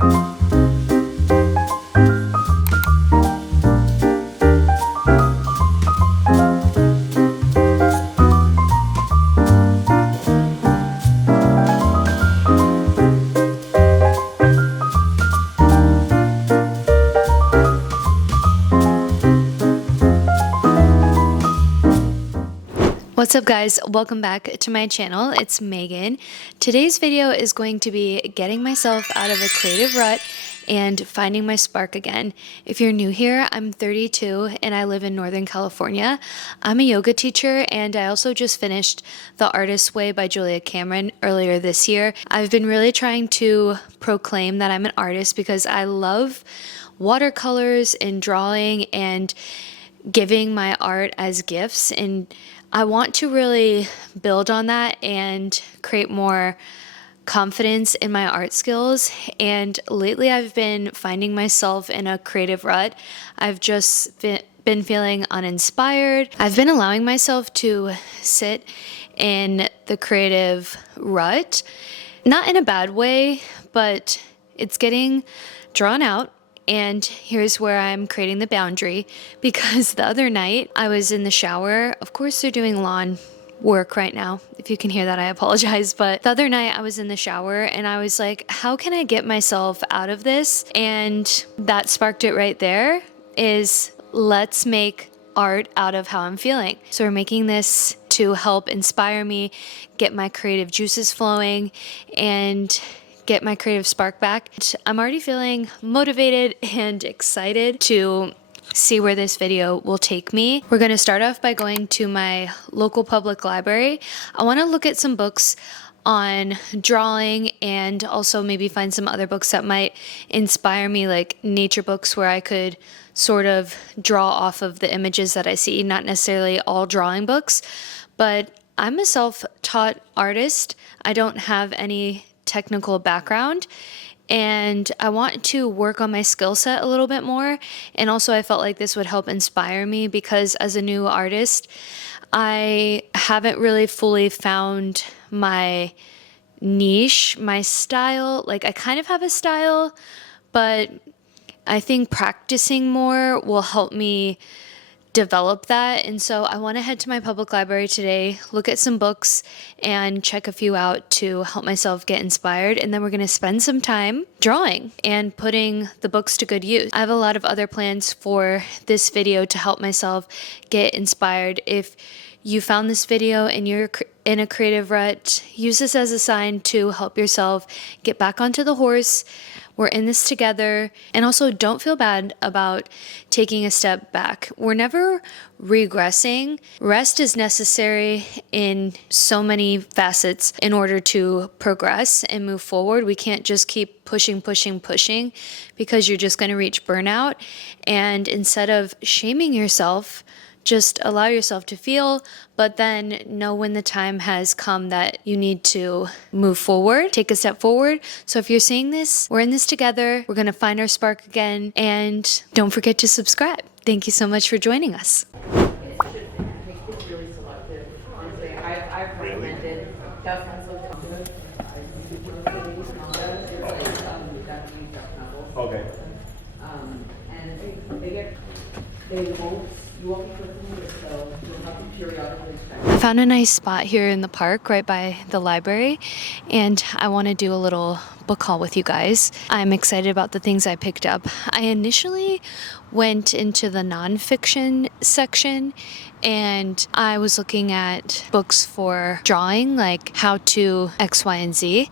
What's up guys, welcome back to my channel. It's Megan. Today's video is going to be getting myself out of a creative rut and finding my spark again. If you're new here, I'm 32 and I live in Northern California. I'm a yoga teacher and I also just finished The Artist's Way by Julia Cameron earlier this year. I've been really trying to proclaim that I'm an artist because I love watercolors and drawing and giving my art as gifts, and I want to really build on that and create more confidence in my art skills. And lately I've been finding myself in a creative rut. I've just been feeling uninspired. I've been allowing myself to sit in the creative rut, not in a bad way, but it's getting drawn out. And here's where I'm creating the boundary, because the other night I was in the shower. Of course, they're doing lawn work right now. If you can hear that, I apologize. But the other night I was in the shower and I was like, how can I get myself out of this? And that sparked it right there, is let's make art out of how I'm feeling. So we're making this to help inspire me, get my creative juices flowing, and get my creative spark back. I'm already feeling motivated and excited to see where this video will take me. We're going to start off by going to my local public library. I want to look at some books on drawing and also maybe find some other books that might inspire me, like nature books where I could sort of draw off of the images that I see, not necessarily all drawing books. But I'm a self-taught artist. I don't have any technical background, and I want to work on my skill set a little bit more. And also I felt like this would help inspire me, because as a new artist I haven't really fully found my niche, my style. Like, I kind of have a style, but I think practicing more will help me develop that. And so I want to head to my public library today, look at some books and check a few out to help myself get inspired. And then we're going to spend some time drawing and putting the books to good use. I have a lot of other plans for this video to help myself get inspired. If you found this video and you're in a creative rut, use this as a sign to help yourself get back onto the horse. We're in this together. And also, don't feel bad about taking a step back. We're never regressing. Rest is necessary in so many facets in order to progress and move forward. We can't just keep pushing, because you're just going to reach burnout. And instead of shaming yourself, just allow yourself to feel, but then know when the time has come that you need to move forward, take a step forward. So if you're seeing this, we're in this together. We're going to find our spark again. And don't forget to subscribe. Thank you so much for joining us. It's really selective. Honestly, I've recommended Okay. And they won't. You won't be clicking it, so you'll have to periodically check. I found a nice spot here in the park right by the library, and I want to do a little book haul with you guys. I'm excited about the things I picked up. I initially went into the nonfiction section and I was looking at books for drawing, like how to X, Y, and Z,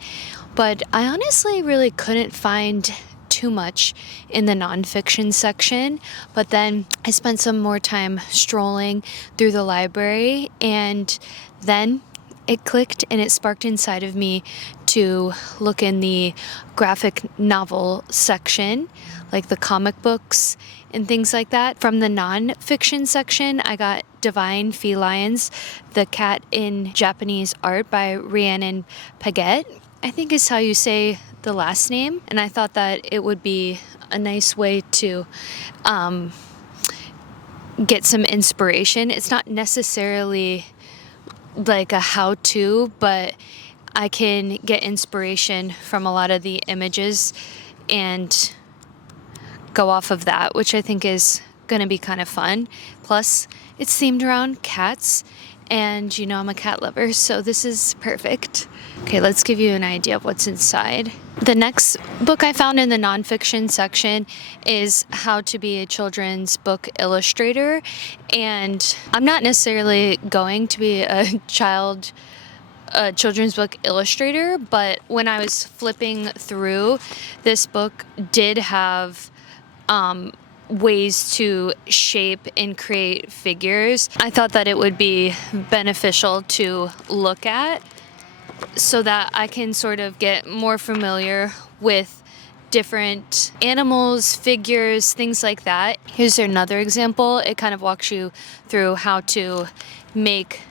but I honestly really couldn't find too much in the nonfiction section. But then I spent some more time strolling through the library, and then it clicked and it sparked inside of me to look in the graphic novel section, like the comic books and things like that. From the nonfiction section, I got Divine Felines, the cat in Japanese art by Rhiannon Paget, I think is how you say the last name. And I thought that it would be a nice way to get some inspiration. It's not necessarily like a how-to, but I can get inspiration from a lot of the images and go off of that, which I think is going to be kind of fun. Plus, it's themed around cats, and you know I'm a cat lover, so this is perfect. Okay, let's give you an idea of what's inside. The next book I found in the nonfiction section is How to Be a Children's Book Illustrator, and I'm not necessarily going to be a children's book illustrator, but when I was flipping through, this book did have ways to shape and create figures. I thought that it would be beneficial to look at so that I can sort of get more familiar with different animals, figures, things like that. Here's another example. It kind of walks you through how to make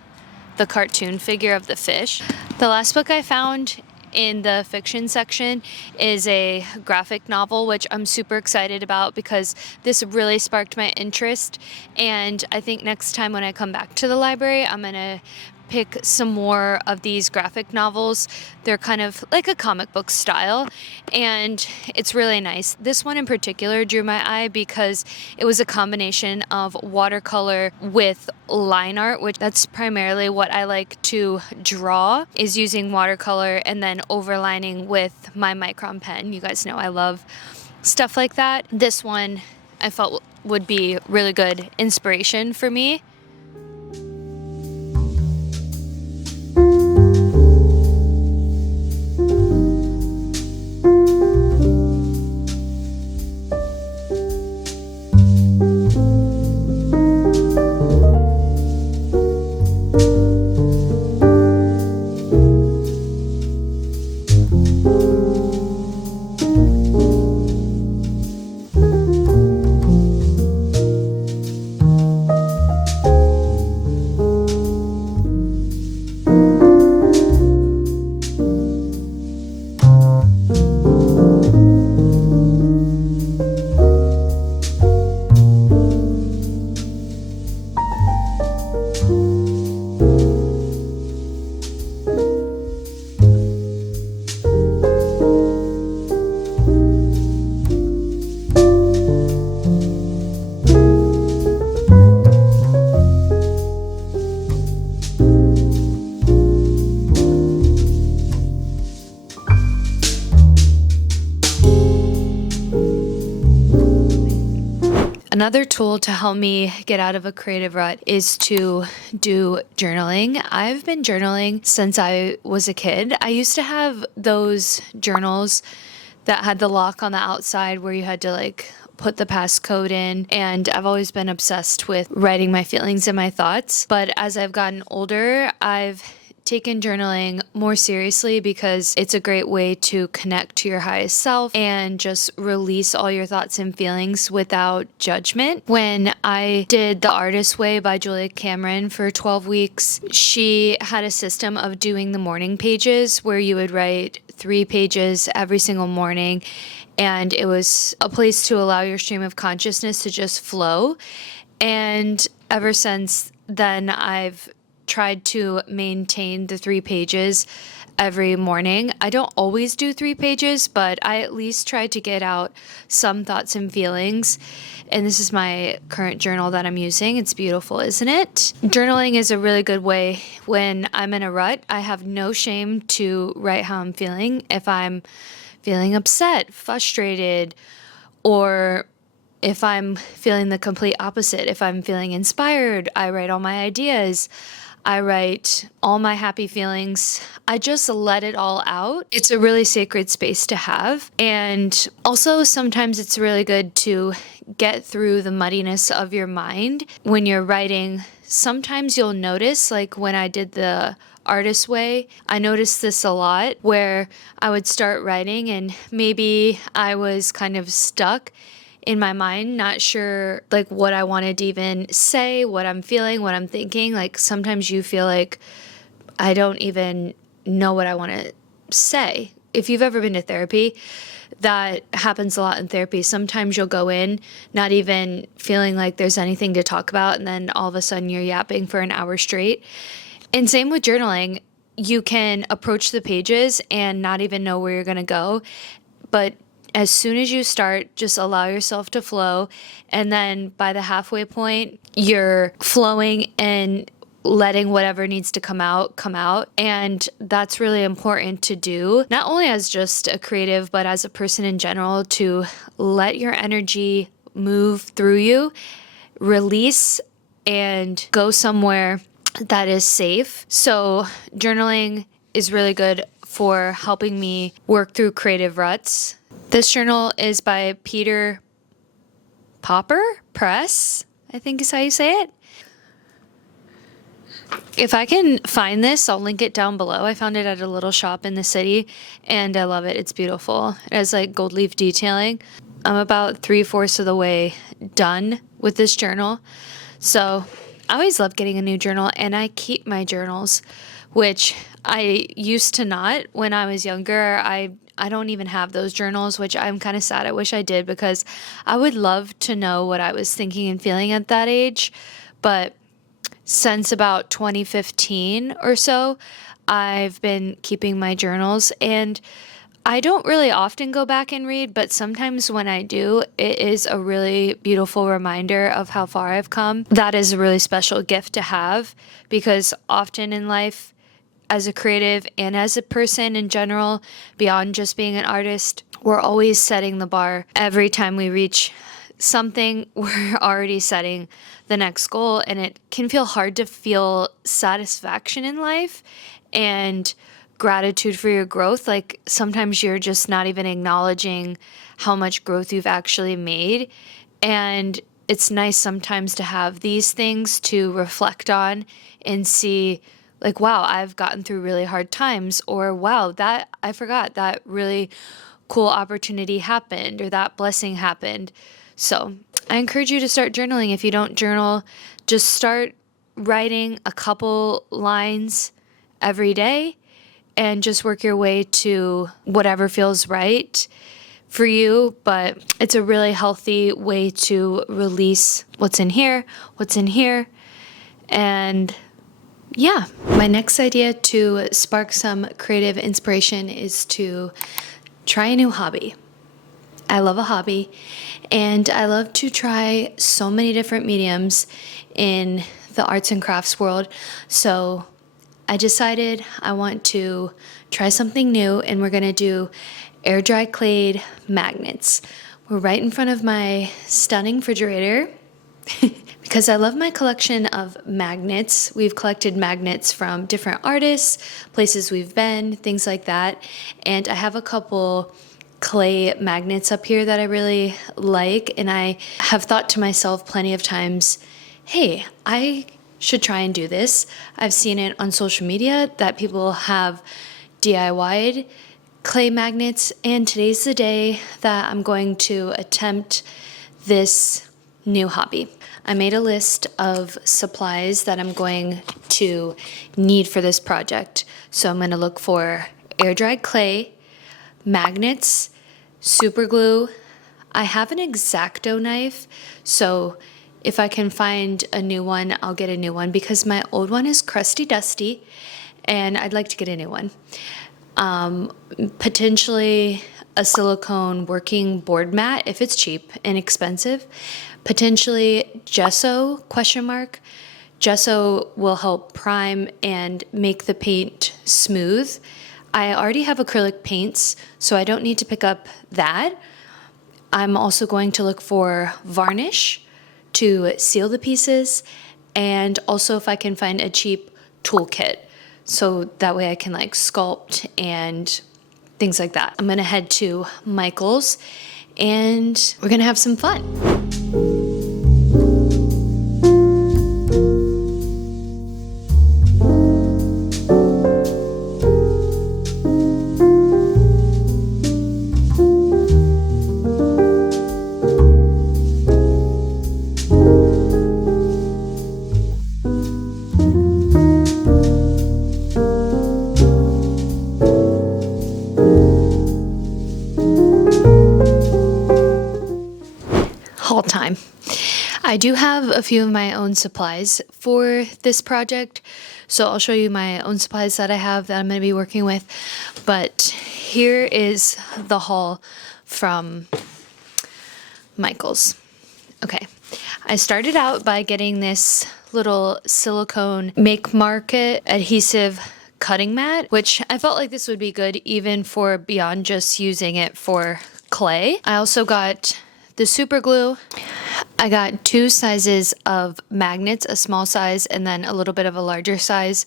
the cartoon figure of the fish. The last book I found in the fiction section is a graphic novel, which I'm super excited about because this really sparked my interest. And I think next time when I come back to the library, I'm gonna pick some more of these graphic novels. They're kind of like a comic book style, and it's really nice. This one in particular drew my eye because it was a combination of watercolor with line art, which that's primarily what I like to draw, is using watercolor and then overlining with my micron pen. You guys know I love stuff like that. This one I felt would be really good inspiration for me. Another tool to help me get out of a creative rut is to do journaling. I've been journaling since I was a kid. I used to have those journals that had the lock on the outside where you had to like put the passcode in, and I've always been obsessed with writing my feelings and my thoughts. But as I've gotten older, I've taken journaling more seriously because it's a great way to connect to your highest self and just release all your thoughts and feelings without judgment. When I did The Artist Way by Julia Cameron for 12 weeks, she had a system of doing the morning pages where you would write 3 pages every single morning, and it was a place to allow your stream of consciousness to just flow. And ever since then, I've tried to maintain the 3 pages every morning. I don't always do 3 pages, but I at least try to get out some thoughts and feelings. And this is my current journal that I'm using. It's beautiful, isn't it? Journaling is a really good way when I'm in a rut. I have no shame to write how I'm feeling. If I'm feeling upset, frustrated, or if I'm feeling the complete opposite, if I'm feeling inspired, I write all my ideas. I write all my happy feelings. I just let it all out. It's a really sacred space to have. And also sometimes it's really good to get through the muddiness of your mind when you're writing. Sometimes you'll notice, like when I did The Artist Way, I noticed this a lot where I would start writing and maybe I was kind of stuck in my mind, not sure like what I wanted to even say, what I'm feeling, what I'm thinking. Like sometimes you feel like I don't even know what I want to say. If you've ever been to therapy, that happens a lot in therapy. Sometimes you'll go in not even feeling like there's anything to talk about, and then all of a sudden you're yapping for an hour straight. And same with journaling. You can approach the pages and not even know where you're going to go, but as soon as you start, just allow yourself to flow. And then by the halfway point, you're flowing and letting whatever needs to come out, come out. And that's really important to do, not only as just a creative, but as a person in general, to let your energy move through you, release, and go somewhere that is safe. So journaling is really good for helping me work through creative ruts. This journal is by Peter Popper Press, I think is how you say it. If I can find this, I'll link it down below. I found it at a little shop in the city and I love it. It's beautiful. It has like gold leaf detailing. I'm about 3/4 of the way done with this journal. So I always love getting a new journal, and I keep my journals, which I used to not when I was younger. I don't even have those journals, which I'm kind of sad. I wish I did, because I would love to know what I was thinking and feeling at that age. But since about 2015 or so, I've been keeping my journals, and I don't really often go back and read, but sometimes when I do, it is a really beautiful reminder of how far I've come. That is a really special gift to have, because often in life, as a creative and as a person in general, beyond just being an artist, we're always setting the bar. Every time we reach something, we're already setting the next goal, and it can feel hard to feel satisfaction in life and gratitude for your growth. Like sometimes you're just not even acknowledging how much growth you've actually made. And it's nice sometimes to have these things to reflect on and see, like, wow, I've gotten through really hard times, or wow, that I forgot that really cool opportunity happened, or that blessing happened. So I encourage you to start journaling. If you don't journal, just start writing a couple lines every day and just work your way to whatever feels right for you. But it's a really healthy way to release what's in here, and yeah. My next idea to spark some creative inspiration is to try a new hobby. I love a hobby, and I love to try so many different mediums in the arts and crafts world. So I decided I want to try something new, and we're gonna do air dry clayed magnets. We're right in front of my stunning refrigerator because I love my collection of magnets. We've collected magnets from different artists, places we've been, things like that. And I have a couple clay magnets up here that I really like, and I have thought to myself plenty of times, hey, I should try and do this. I've seen it on social media that people have DIY'd clay magnets, and today's the day that I'm going to attempt this new hobby. I made a list of supplies that I'm going to need for this project. So I'm going to look for air dried clay, magnets, super glue. I have an X-Acto knife, so if I can find a new one, I'll get a new one, because my old one is crusty dusty and I'd like to get a new one. Potentially a silicone working board mat if it's cheap and inexpensive. Potentially gesso, question mark. Gesso will help prime and make the paint smooth. I already have acrylic paints, so I don't need to pick up that. I'm also going to look for varnish to seal the pieces, and also if I can find a cheap toolkit, so that way I can like sculpt and things like that. I'm gonna head to Michael's and we're gonna have some fun. Haul time. I do have a few of my own supplies for this project, so I'll show you my own supplies that I have that I'm going to be working with. But here is the haul from Michael's. Okay, I started out by getting this little silicone Make Market adhesive cutting mat, which I felt like this would be good even for beyond just using it for clay. I also got the super glue. I got 2 sizes of magnets, a small size and then a little bit of a larger size,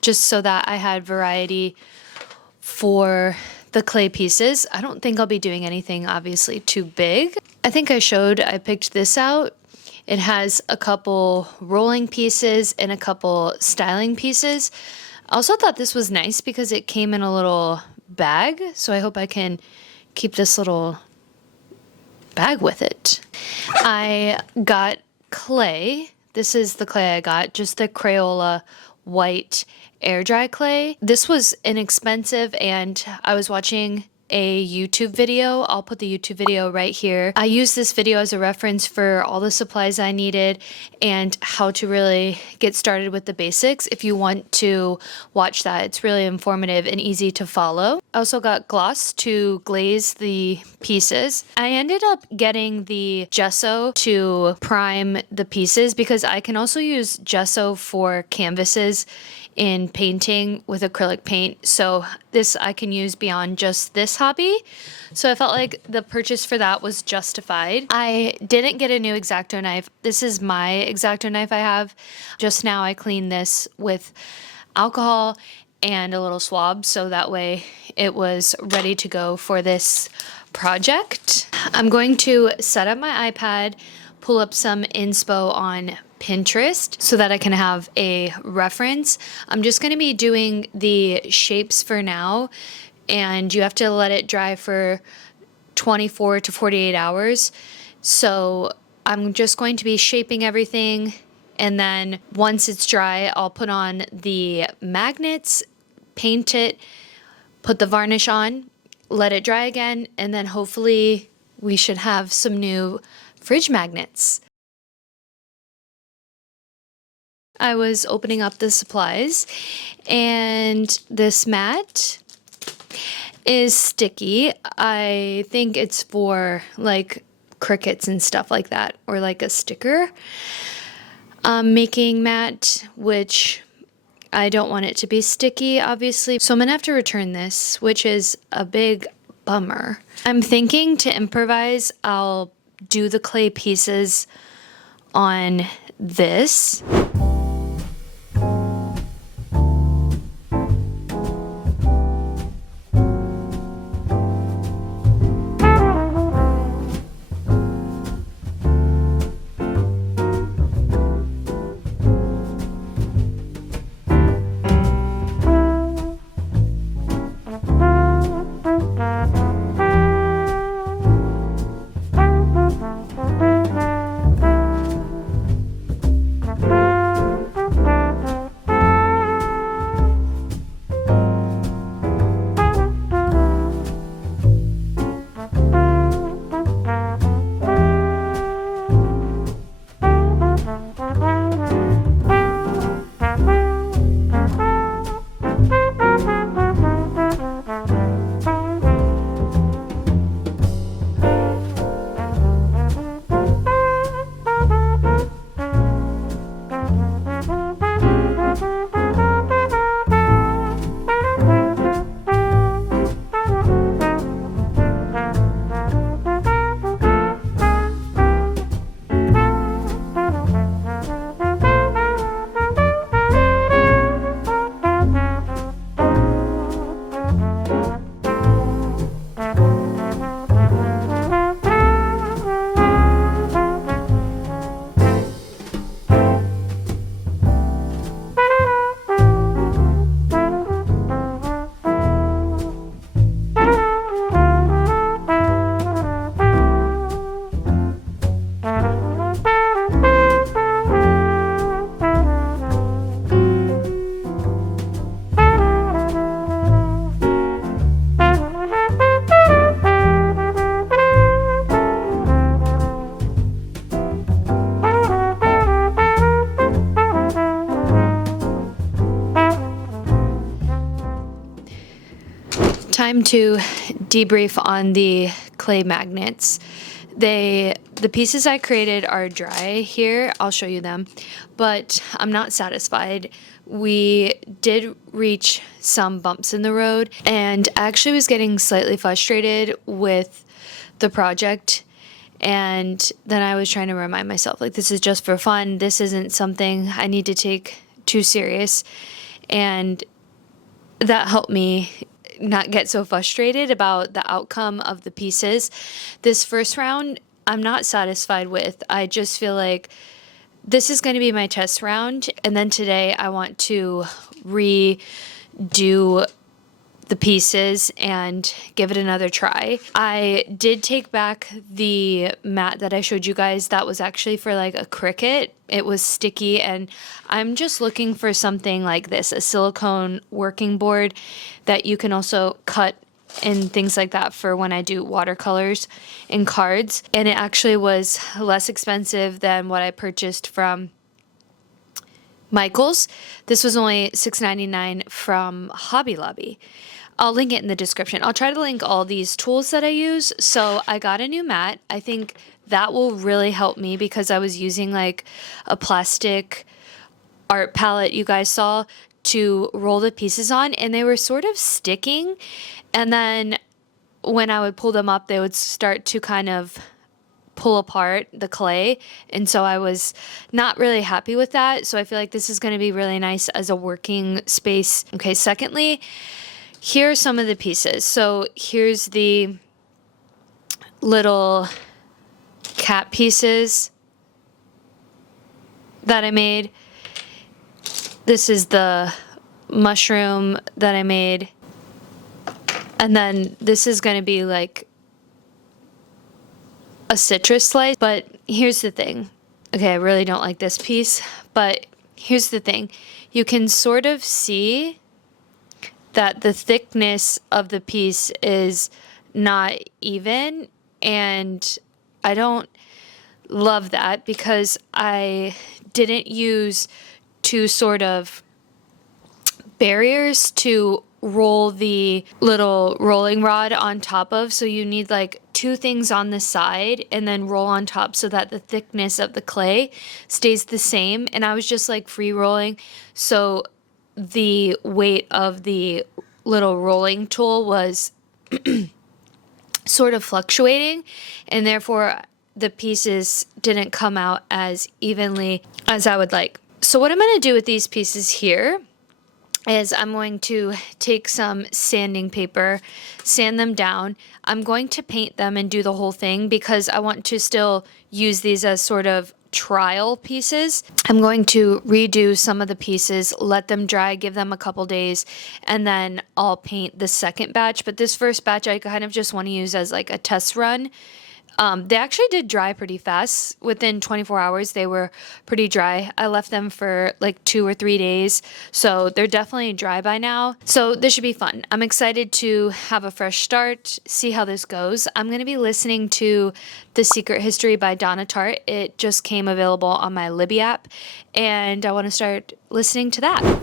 just so that I had variety for the clay pieces. I don't think I'll be doing anything obviously too big. I think I picked this out. It has a couple rolling pieces and a couple styling pieces. I also thought this was nice because it came in a little bag, so I hope I can keep this little bag with it. I got clay. This is the clay I got, just the Crayola white air dry clay. This was inexpensive, and I was watching a YouTube video. I'll put the YouTube video right here. I used this video as a reference for all the supplies I needed and how to really get started with the basics. If you want to watch that, it's really informative and easy to follow. I also got gloss to glaze the pieces. I ended up getting the gesso to prime the pieces because I can also use gesso for canvases in painting with acrylic paint. So this I can use beyond just this hobby. So I felt like the purchase for that was justified. I didn't get a new X-Acto knife. This is my X-Acto knife I have. Just now I cleaned this with alcohol and a little swab, so that way it was ready to go for this project. I'm going to set up my iPad, pull up some inspo on Pinterest so that I can have a reference. I'm just going to be doing the shapes for now, and you have to let it dry for 24 to 48 hours. So I'm just going to be shaping everything, and then once it's dry, I'll put on the magnets, paint it, put the varnish on, let it dry again, and then hopefully we should have some new fridge magnets. I was opening up the supplies, and this mat is sticky. I think it's for like crickets and stuff like that, or like a sticker making mat, which I don't want it to be sticky, obviously. So I'm gonna have to return this, which is a big bummer. I'm thinking to improvise. I'll do the clay pieces on this. Time to debrief on the clay magnets. The pieces I created are dry here. I'll show you them, but I'm not satisfied. We did reach some bumps in the road, and I actually was getting slightly frustrated with the project. And then I was trying to remind myself, like, this is just for fun. This isn't something I need to take too serious. And that helped me not get so frustrated about the outcome of the pieces. This first round, I'm not satisfied with. I just feel like this is going to be my test round. And then today I want to redo the pieces and give it another try. I did take back the mat that I showed you guys. That was actually for like a Cricut. It was sticky, and I'm just looking for something like this, a silicone working board that you can also cut and things like that for when I do watercolors and cards. And it actually was less expensive than what I purchased from Michael's. This was only $6.99 from Hobby Lobby. I'll link it in the description. I'll try to link all these tools that I use. So I got a new mat. I think that will really help me because I was using like a plastic art palette you guys saw to roll the pieces on, and they were sort of sticking. And then when I would pull them up, they would start to kind of pull apart the clay, and so I was not really happy with that. So I feel like this is going to be really nice as a working space. Okay, secondly, here are some of the pieces. So here's the little cat pieces that I made. This is the mushroom that I made, and then this is going to be like a citrus slice. But here's the thing. Okay, I really don't like this piece, but here's the thing. You can sort of see that the thickness of the piece is not even, and I don't love that because I didn't use two sort of barriers to roll the little rolling rod on top of. So you need like two things on the side and then roll on top so that the thickness of the clay stays the same. And I was just like free rolling, so the weight of the little rolling tool was sort of fluctuating, and therefore the pieces didn't come out as evenly as I would like. So what I'm going to do with these pieces here is I'm going to take some sanding paper, sand them down. I'm going to paint them and do the whole thing because I want to still use these as sort of trial pieces. I'm going to redo some of the pieces, let them dry, give them a couple days, and then I'll paint the second batch. But this first batch I kind of just want to use as like a test run. They actually did dry pretty fast. Within 24 hours, they were pretty dry. I left them for like 2 or 3 days, so they're definitely dry by now. So this should be fun. I'm excited to have a fresh start, see how this goes. I'm going to be listening to The Secret History by Donna Tartt. It just came available on my Libby app, and I want to start listening to that.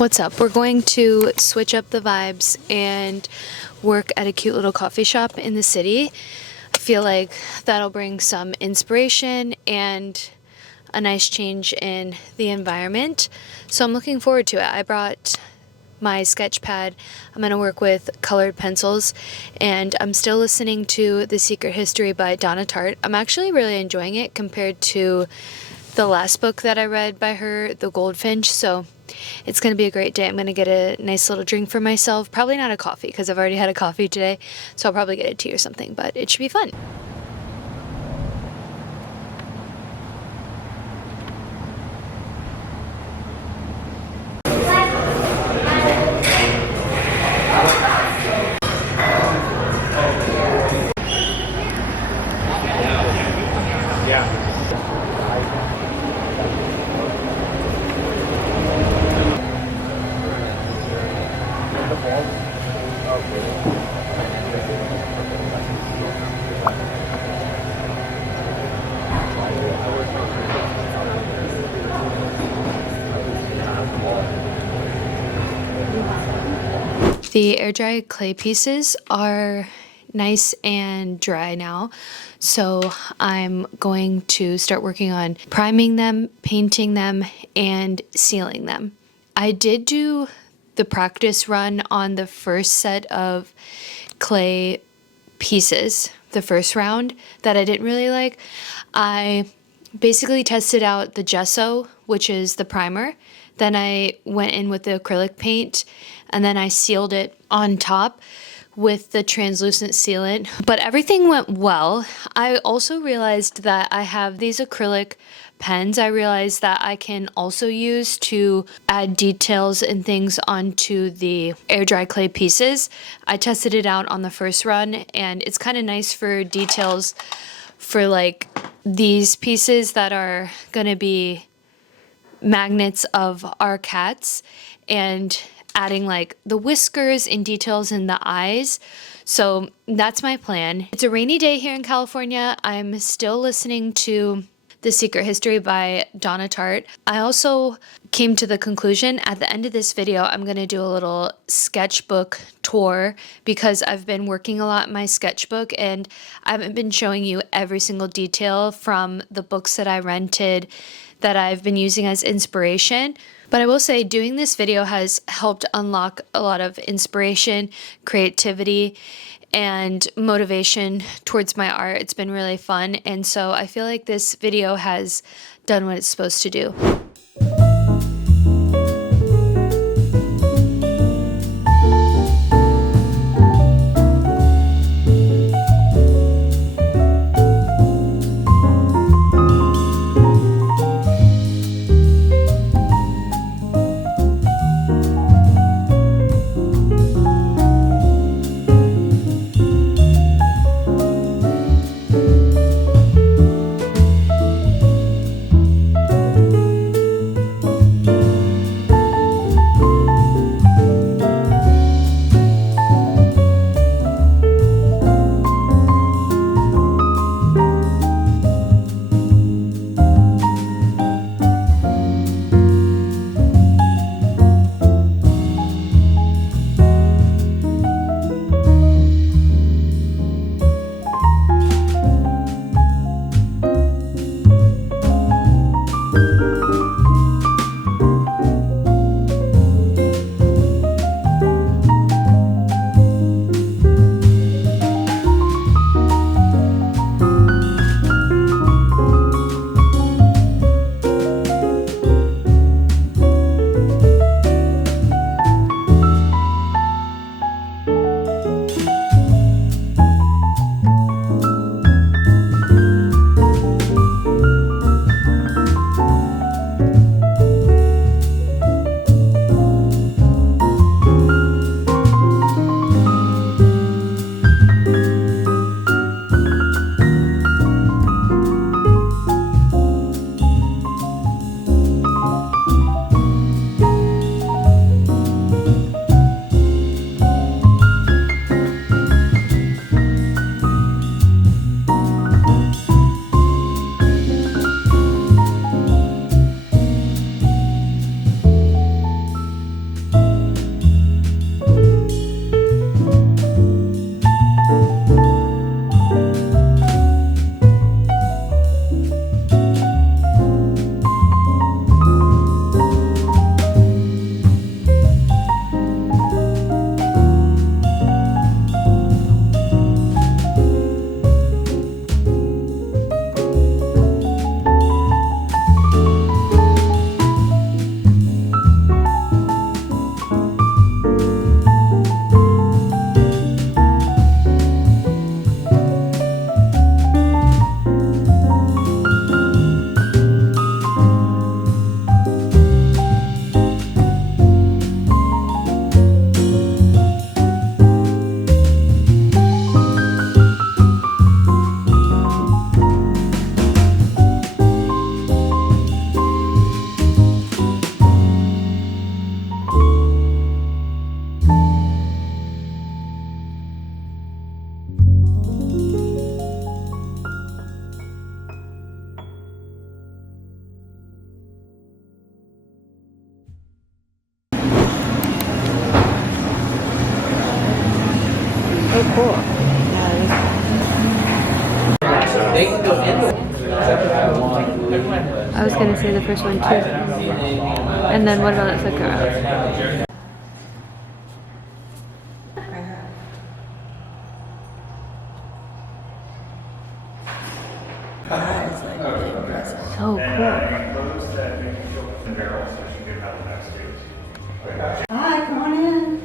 What's up? We're going to switch up the vibes and work at a cute little coffee shop in the city. I feel like that'll bring some inspiration and a nice change in the environment. So I'm looking forward to it. I brought my sketch pad. I'm going to work with colored pencils, and I'm still listening to The Secret History by Donna Tartt. I'm actually really enjoying it compared to the last book that I read by her, The Goldfinch. So it's going to be a great day. I'm going to get a nice little drink for myself. Probably not a coffee because I've already had a coffee today. So I'll probably get a tea or something, but it should be fun. The air dry clay pieces are nice and dry now, so I'm going to start working on priming them, painting them, and sealing them. I did do the practice run on the first set of clay pieces, the first round, that I didn't really like. I basically tested out the gesso, which is the primer. Then I went in with the acrylic paint, and then I sealed it on top with the translucent sealant. But everything went well. I also realized that I have these acrylic pens. I realized that I can also use to add details and things onto the air dry clay pieces. I tested it out on the first run, and it's kind of nice for details for like these pieces that are gonna be magnets of our cats, and adding like the whiskers and details in the eyes. So that's my plan. It's a rainy day here in California. I'm still listening to The Secret History by Donna Tartt. I also came to the conclusion at the end of this video, I'm going to do a little sketchbook tour because I've been working a lot in my sketchbook and I haven't been showing you every single detail from the books that I rented that I've been using as inspiration. But I will say doing this video has helped unlock a lot of inspiration, creativity, and motivation towards my art. It's been really fun, and so I feel like this video has done what it's supposed to do. cool. I was gonna say the first one too. And then what about the second round? So cool. Hi, come on in.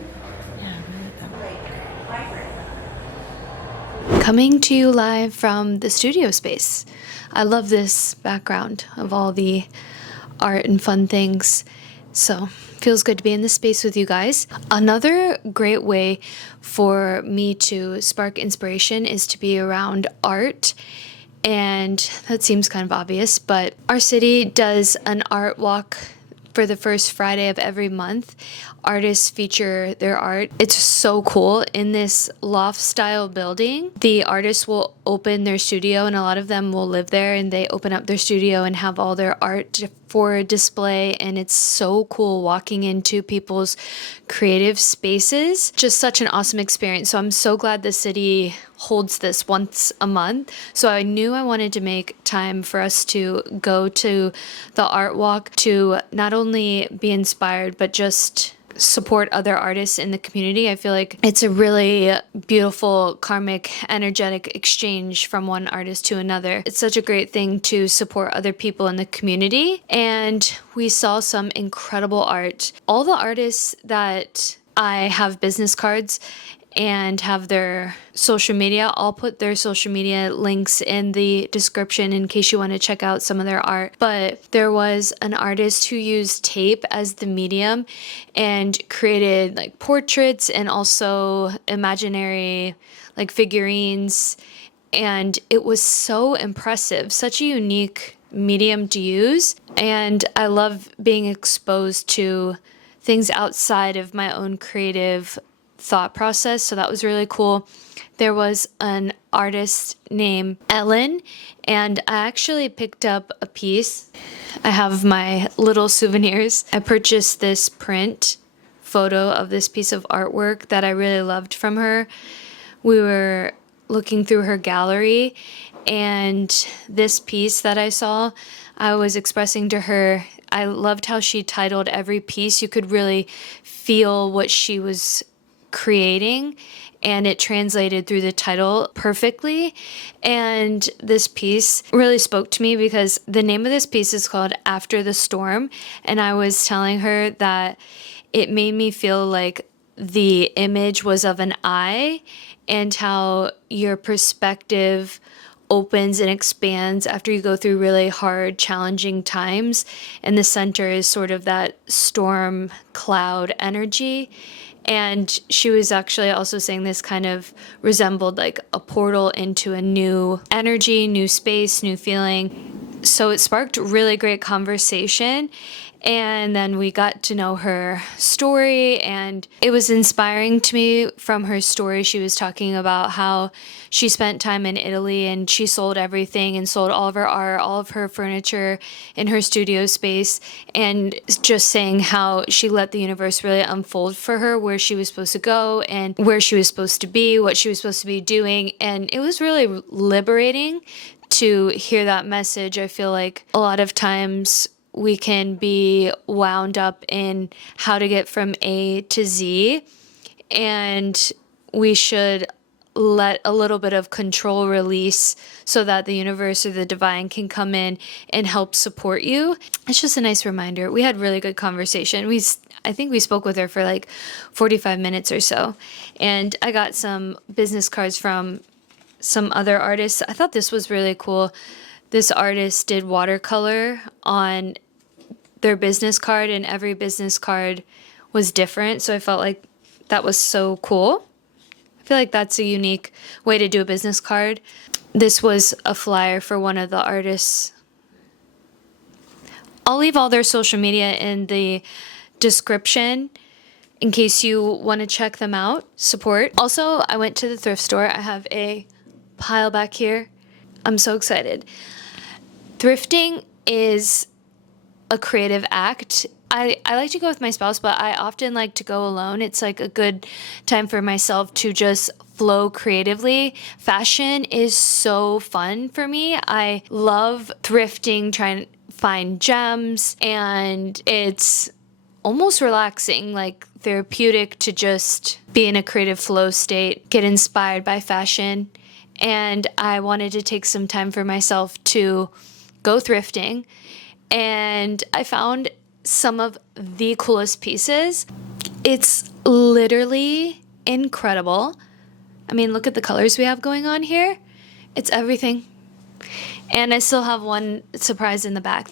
Coming to you live from the studio space. I love this background of all the art and fun things. So feels good to be in this space with you guys. Another great way for me to spark inspiration is to be around art. And that seems kind of obvious, but our city does an art walk for the first Friday of every month. Artists feature their art. It's so cool. In this loft style building, the artists will open their studio, and a lot of them will live there, and they open up their studio and have all their art for display. And it's so cool walking into people's creative spaces. Just such an awesome experience. So I'm so glad the city holds this once a month. So I knew I wanted to make time for us to go to the art walk to not only be inspired, but just support other artists in the community. I feel like it's a really beautiful karmic energetic exchange from one artist to another. It's such a great thing to support other people in the community. And we saw some incredible art. All the artists that I have business cards and have their social media. I'll put their social media links in the description in case you want to check out some of their art. But there was an artist who used tape as the medium and created like portraits and also imaginary like figurines. And it was so impressive, such a unique medium to use. And I love being exposed to things outside of my own creative thought process. So that was really cool. There was an artist named Ellen, and I actually picked up a piece. I have my little souvenirs. I purchased this print photo of this piece of artwork that I really loved from her. We were looking through her gallery, and this piece that I saw, I was expressing to her, I loved how she titled every piece. You could really feel what she was creating, and it translated through the title perfectly. And this piece really spoke to me because the name of this piece is called After the Storm, and I was telling her that it made me feel like the image was of an eye and how your perspective opens and expands after you go through really hard, challenging times, and the center is sort of that storm cloud energy. And she was actually also saying this kind of resembled like a portal into a new energy, new space, new feeling. So it sparked really great conversation. And then we got to know her story, and it was inspiring to me from her story. She was talking about how she spent time in Italy and she sold everything and sold all of her art, all of her furniture in her studio space, and just saying how she let the universe really unfold for her where she was supposed to go and where she was supposed to be, what she was supposed to be doing. And it was really liberating to hear that message. I feel like a lot of times we can be wound up in how to get from A to Z, and we should let a little bit of control release so that the universe or the divine can come in and help support you. It's just a nice reminder. We had really good conversation. I think we spoke with her for like 45 minutes or so, and I got some business cards from some other artists. I thought this was really cool. This artist did watercolor on their business card, and every business card was different. So I felt like that was so cool. I feel like that's a unique way to do a business card. This was a flyer for one of the artists. I'll leave all their social media in the description in case you want to check them out, support. Also, I went to the thrift store. I have a pile back here. I'm so excited. Thrifting is a creative act. I like to go with my spouse, but I often like to go alone. It's like a good time for myself to just flow creatively. Fashion is so fun for me. I love thrifting, trying to find gems, and it's almost relaxing, like therapeutic to just be in a creative flow state, get inspired by fashion. And I wanted to take some time for myself to go thrifting, and I found some of the coolest pieces. It's literally incredible. I mean, look at the colors we have going on here. It's everything. And I still have one surprise in the back.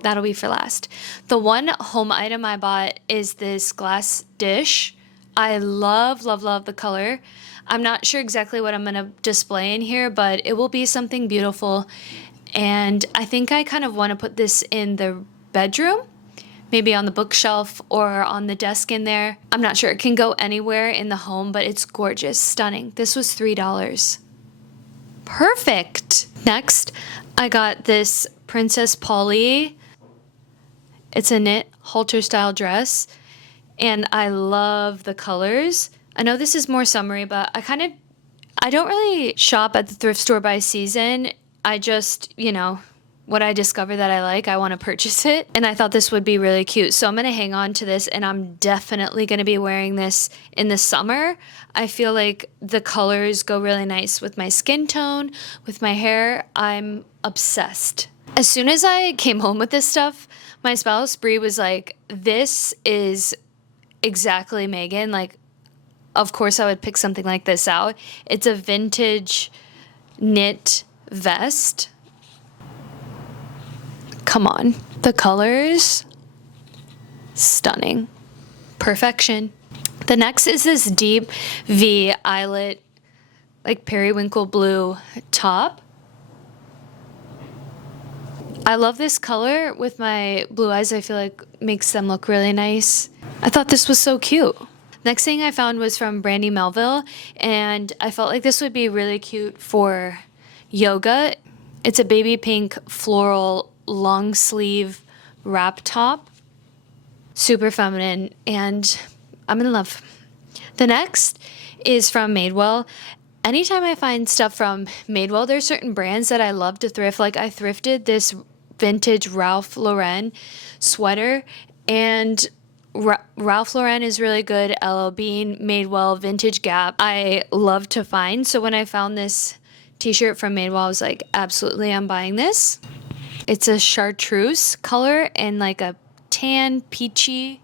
That'll be for last. The one home item I bought is this glass dish. I love, love, love the color. I'm not sure exactly what I'm gonna display in here, but it will be something beautiful. And I think I kind of want to put this in the bedroom, maybe on the bookshelf or on the desk in there. I'm not sure. It can go anywhere in the home, but it's gorgeous, stunning. This was $3. Perfect. Next, I got this Princess Polly. It's a knit halter style dress, and I love the colors. I know this is more summery, but I don't really shop at the thrift store by season. I just, what I discover that I like, I want to purchase it. And I thought this would be really cute. So I'm going to hang on to this, and I'm definitely going to be wearing this in the summer. I feel like the colors go really nice with my skin tone, with my hair. I'm obsessed. As soon as I came home with this stuff, my spouse, Bree, was like, this is exactly Megan. Like, of course I would pick something like this out. It's a vintage knit vest. Come on. The colors, stunning. Perfection. The next is this deep V eyelet, like periwinkle blue top. I love this color with my blue eyes. I feel like makes them look really nice. I thought this was so cute. Next thing I found was from Brandy Melville, and I felt like this would be really cute for yoga. It's a baby pink floral long sleeve wrap top. Super feminine, and I'm in love. The next is from Madewell. Anytime I find stuff from Madewell, there's certain brands that I love to thrift. Like I thrifted this vintage Ralph Lauren sweater, and Ralph Lauren is really good. LL Bean, Madewell, Vintage Gap, I love to find. So when I found this t-shirt from Madewell, I was like, absolutely, I'm buying this. It's a chartreuse color and like a tan peachy,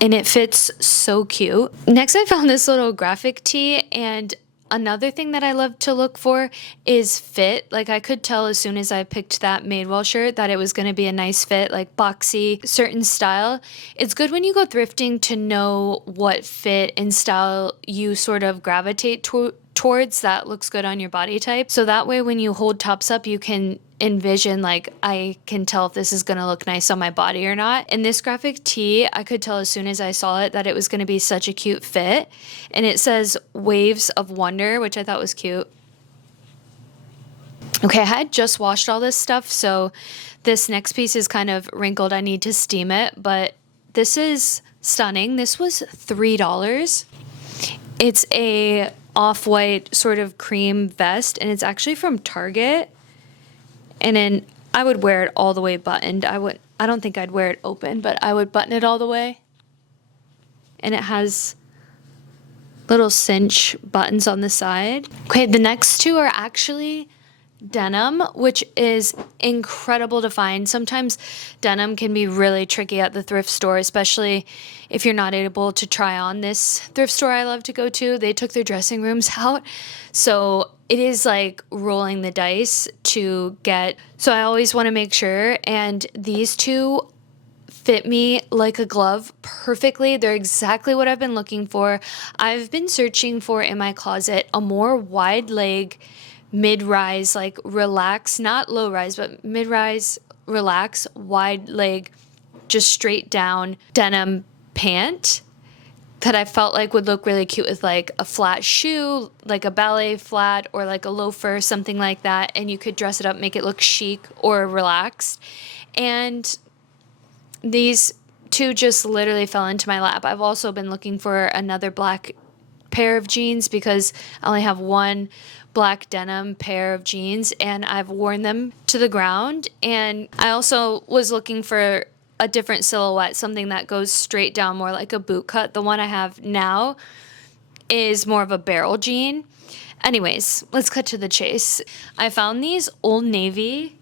and it fits so cute. Next, I found this little graphic tee, and another thing that I love to look for is fit. Like I could tell as soon as I picked that Madewell shirt that it was going to be a nice fit, like boxy, certain style. It's good when you go thrifting to know what fit and style you sort of gravitate towards that looks good on your body type. So that way when you hold tops up, you can envision, like, I can tell if this is going to look nice on my body or not. And this graphic tee, I could tell as soon as I saw it that it was going to be such a cute fit. And it says Waves of Wonder, which I thought was cute. Okay, I had just washed all this stuff, so this next piece is kind of wrinkled. I need to steam it, but this is stunning. This was $3. It's a off-white sort of cream vest, and it's actually from Target. And then I would wear it all the way buttoned. I don't think I'd wear it open, but I would button it all the way. And it has little cinch buttons on the side. Okay, the next two are actually denim, which is incredible to find. Sometimes denim can be really tricky at the thrift store, especially if you're not able to try on. This thrift store I love to go to, they took their dressing rooms out. So it is like rolling the dice to get. So I always want to make sure. And these two fit me like a glove perfectly. They're exactly what I've been looking for. I've been searching for in my closet a more wide leg, mid-rise, like relax, not low-rise, but mid-rise, relax, wide leg, just straight down denim pant that I felt like would look really cute with like a flat shoe, like a ballet flat or like a loafer, something like that. And you could dress it up, make it look chic or relaxed. And these two just literally fell into my lap. I've also been looking for another black pair of jeans because I only have one black denim pair of jeans and I've worn them to the ground. And I also was looking for a different silhouette, something that goes straight down, more like a boot cut. The one I have now is more of a barrel jean. Anyways, let's cut to the chase. I found these Old Navy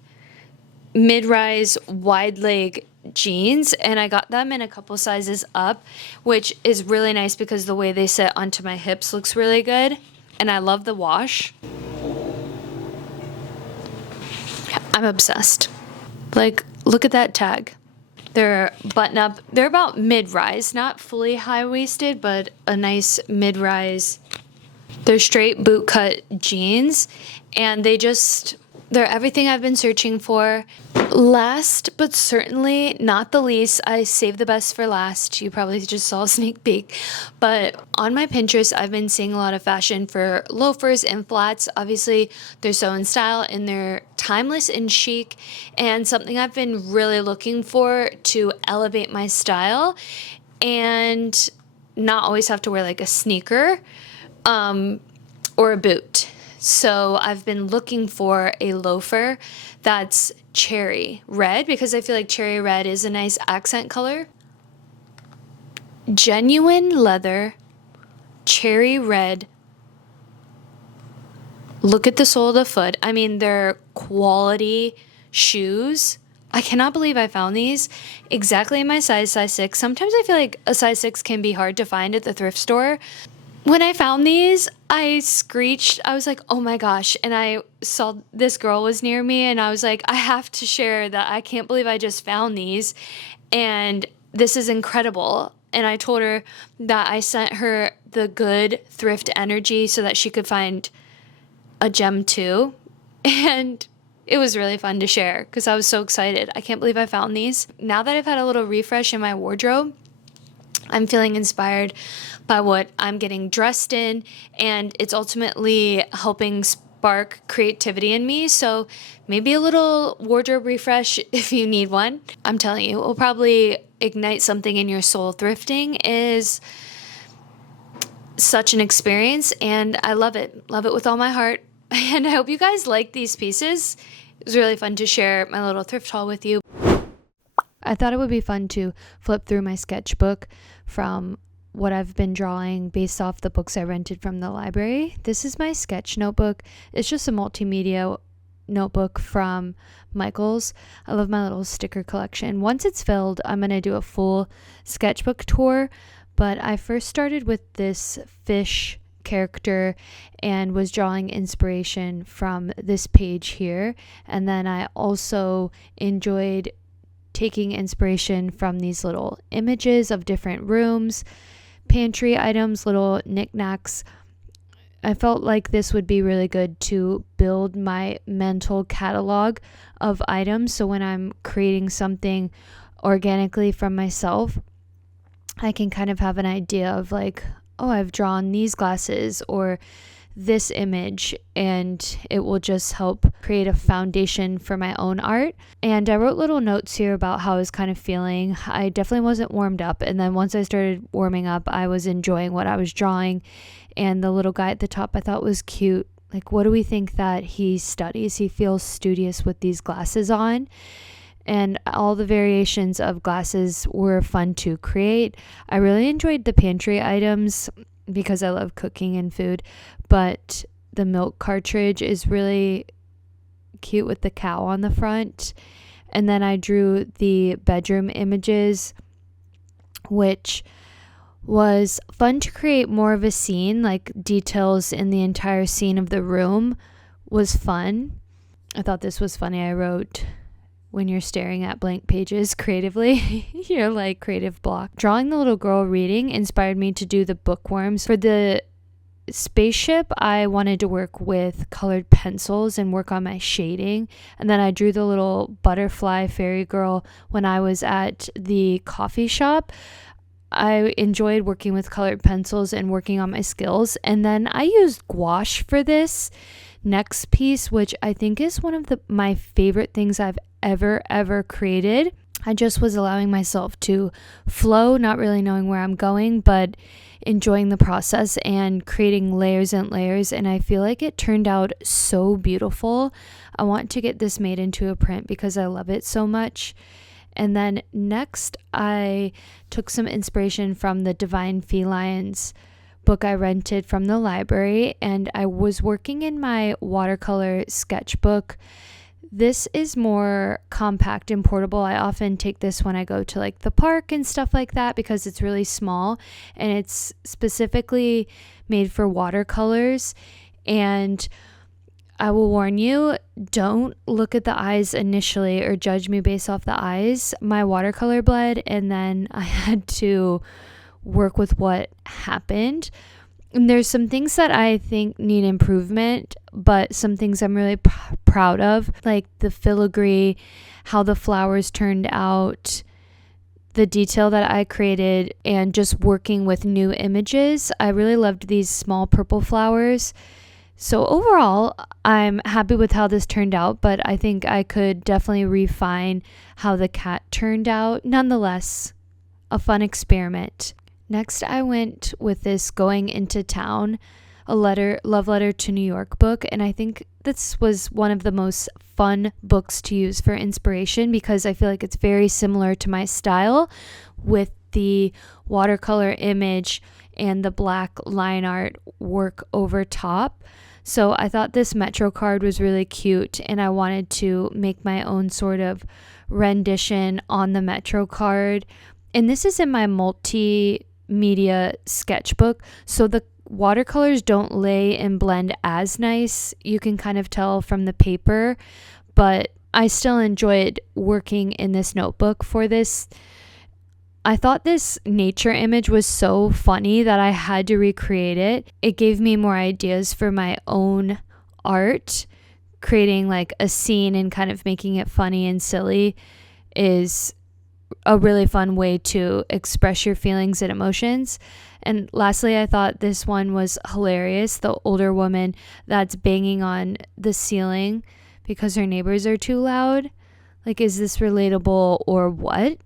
mid-rise wide leg jeans and I got them in a couple sizes up, which is really nice because the way they sit onto my hips looks really good. And I love the wash. I'm obsessed. Like, look at that tag. They're button up. They're about mid-rise, not fully high-waisted, but a nice mid-rise. They're straight boot cut jeans and they're everything I've been searching for. Last, but certainly not the least, I saved the best for last. You probably just saw a sneak peek. But on my Pinterest, I've been seeing a lot of fashion for loafers and flats. Obviously, they're so in style and they're timeless and chic. And something I've been really looking for to elevate my style and not always have to wear like a sneaker or a boot. So I've been looking for a loafer that's cherry red because I feel like cherry red is a nice accent color. Genuine leather, cherry red. Look at the sole of the foot. I mean, they're quality shoes. I cannot believe I found these exactly in my size 6. Sometimes I feel like a size 6 can be hard to find at the thrift store. When I found these, I screeched. I was like, oh my gosh. And I saw this girl was near me and I was like, I have to share that. I can't believe I just found these. And this is incredible. And I told her that I sent her the good thrift energy so that she could find a gem too. And it was really fun to share because I was so excited. I can't believe I found these. Now that I've had a little refresh in my wardrobe, I'm feeling inspired by what I'm getting dressed in, and it's ultimately helping spark creativity in me. So maybe a little wardrobe refresh if you need one. I'm telling you, it will probably ignite something in your soul. Thrifting is such an experience, and I love it. Love it with all my heart. And I hope you guys like these pieces. It was really fun to share my little thrift haul with you. I thought it would be fun to flip through my sketchbook from what I've been drawing based off the books I rented from the library. This is my sketch notebook. It's just a multimedia notebook from Michael's. I love my little sticker collection. Once it's filled, I'm going to do a full sketchbook tour, but I first started with this fish character and was drawing inspiration from this page here. And then I also enjoyed taking inspiration from these little images of different rooms, pantry items, little knickknacks. I felt like this would be really good to build my mental catalog of items. So when I'm creating something organically from myself, I can kind of have an idea of like, oh, I've drawn these glasses or this image, and it will just help create a foundation for my own art. And I wrote little notes here about how I was kind of feeling. I definitely wasn't warmed up, and then once I started warming up, I was enjoying what I was drawing. And the little guy at the top I thought was cute. Like, what do we think that he studies? He feels studious with these glasses on. And all the variations of glasses were fun to create. I really enjoyed the pantry items because I love cooking and food, but the milk cartridge is really cute with the cow on the front. And then I drew the bedroom images, which was fun to create more of a scene, like details in the entire scene of the room was fun. I thought this was funny. I wrote, when you're staring at blank pages creatively, you're like creative block. Drawing the little girl reading inspired me to do the bookworms. For the spaceship, I wanted to work with colored pencils and work on my shading. And then I drew the little butterfly fairy girl when I was at the coffee shop. I enjoyed working with colored pencils and working on my skills. And then I used gouache for this next piece, which I think is one of my favorite things I've ever created. I just was allowing myself to flow, not really knowing where I'm going, but enjoying the process and creating layers and layers. And I feel like it turned out so beautiful. I want to get this made into a print because I love it so much. And then next, I took some inspiration from the Divine Felines book I rented from the library, and I was working in my watercolor sketchbook. This is more compact and portable. I often take this when I go to like the park and stuff like that because it's really small, and it's specifically made for watercolors. And I will warn you, don't look at the eyes initially or judge me based off the eyes. My watercolor bled, and then I had to work with what happened. And there's some things that I think need improvement, but some things I'm really proud of, like the filigree, how the flowers turned out, the detail that I created, and just working with new images. I really loved these small purple flowers. So overall, I'm happy with how this turned out, but I think I could definitely refine how the cat turned out. Nonetheless, a fun experiment. Next, I went with this Going Into Town, a love letter to New York book, and I think this was one of the most fun books to use for inspiration because I feel like it's very similar to my style with the watercolor image and the black line art work over top. So I thought this Metro card was really cute, and I wanted to make my own sort of rendition on the Metro card. And this is in my multimedia sketchbook, so the watercolors don't lay and blend as nice. You can kind of tell from the paper, but I still enjoyed working in this notebook for this. I thought this nature image was so funny that I had to recreate it. It gave me more ideas for my own art. Creating like a scene and kind of making it funny and silly is a really fun way to express your feelings and emotions. And lastly, I thought this one was hilarious. The older woman that's banging on the ceiling because her neighbors are too loud. Like, is this relatable or what?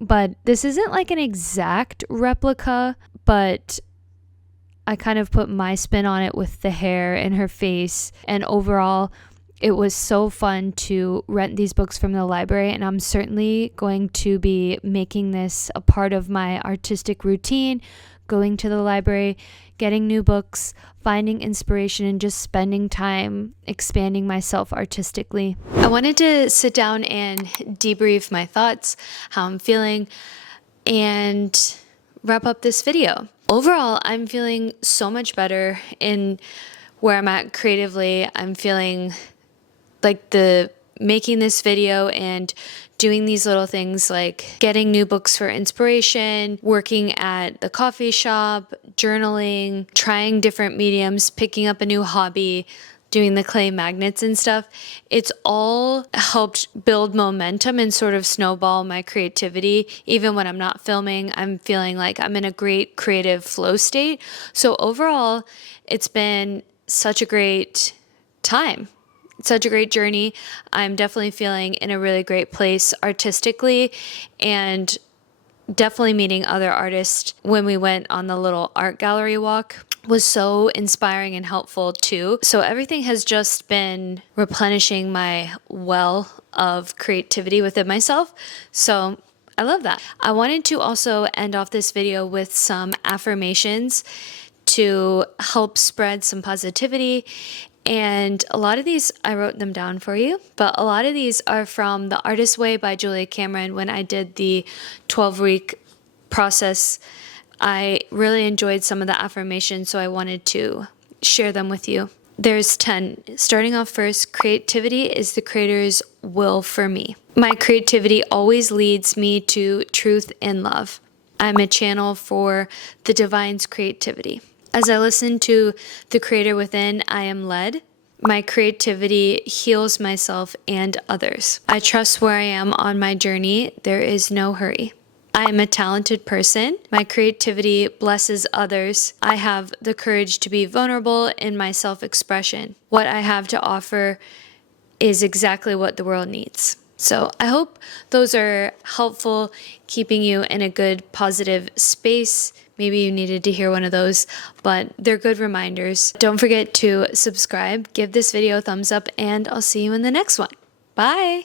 But this isn't like an exact replica, but I kind of put my spin on it with the hair and her face. And overall, it was so fun to rent these books from the library, and I'm certainly going to be making this a part of my artistic routine, going to the library, getting new books, finding inspiration, and just spending time expanding myself artistically. I wanted to sit down and debrief my thoughts, how I'm feeling, and wrap up this video. Overall, I'm feeling so much better in where I'm at creatively. I'm feeling like the making this video and doing these little things like getting new books for inspiration, working at the coffee shop, journaling, trying different mediums, picking up a new hobby, doing the clay magnets and stuff. It's all helped build momentum and sort of snowball my creativity. Even when I'm not filming, I'm feeling like I'm in a great creative flow state. So overall, it's been such a great time. Such a great journey. I'm definitely feeling in a really great place artistically, and definitely meeting other artists when we went on the little art gallery walk was so inspiring and helpful too. So everything has just been replenishing my well of creativity within myself. So I love that. I wanted to also end off this video with some affirmations to help spread some positivity. And a lot of these, I wrote them down for you, but a lot of these are from The Artist's Way by Julia Cameron. When I did the 12-week process, I really enjoyed some of the affirmations, so I wanted to share them with you. There's 10. Starting off first, creativity is the creator's will for me. My creativity always leads me to truth and love. I'm a channel for the divine's creativity. As I listen to the creator within, I am led. My creativity heals myself and others. I trust where I am on my journey. There is no hurry. I am a talented person. My creativity blesses others. I have the courage to be vulnerable in my self-expression. What I have to offer is exactly what the world needs. So I hope those are helpful, keeping you in a good, positive space. Maybe you needed to hear one of those, but they're good reminders. Don't forget to subscribe, give this video a thumbs up, and I'll see you in the next one. Bye.